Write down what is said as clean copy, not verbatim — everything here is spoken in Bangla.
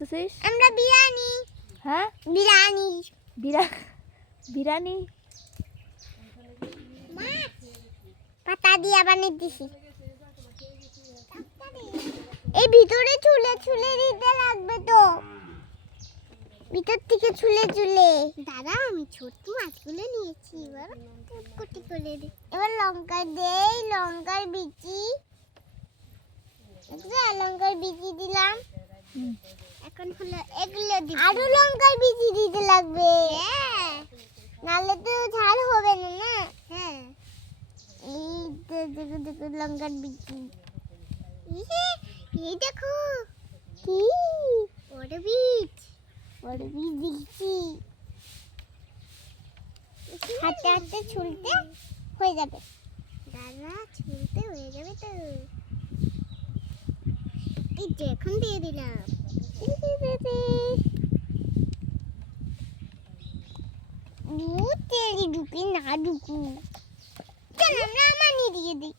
আমরা বিরিয়ানি। হ্যাঁ বিরিয়ানি। বিরিয়ানি মাছ পাতা দিয়ে বানিয়ে দিছি। এই ভিতরে ছুলে ছুলে দিতে লাগবে তো, ভিতর থেকে ছুলে ছুলে। দাদা আমি ছোট মাছগুলো নিয়েছি, এবার কুটি করে দিই। এবার লঙ্কা দেই, লঙ্কার বিচি, লঙ্কার বিচি দিলাম। এখন হলো এগুলো দিব, আরো লঙ্কার বিচি দিতে লাগবে। হ্যাঁ, নাহলে তো ঝাল হবে না। না হ্যাঁ, এই দেখো দেখো লঙ্কার বিচি। এই দেখো কি বড় বিচ, বড় বিচ দিচ্ছি। হাতে হাতে ছুলতে হয়ে যাবে। দাদা ছুলতে হয়ে যাবে তো। এই যে এখন দিয়ে দিলাম। তেল ঢুকি না ঢুকু, চল আমরা দিয়ে দিই।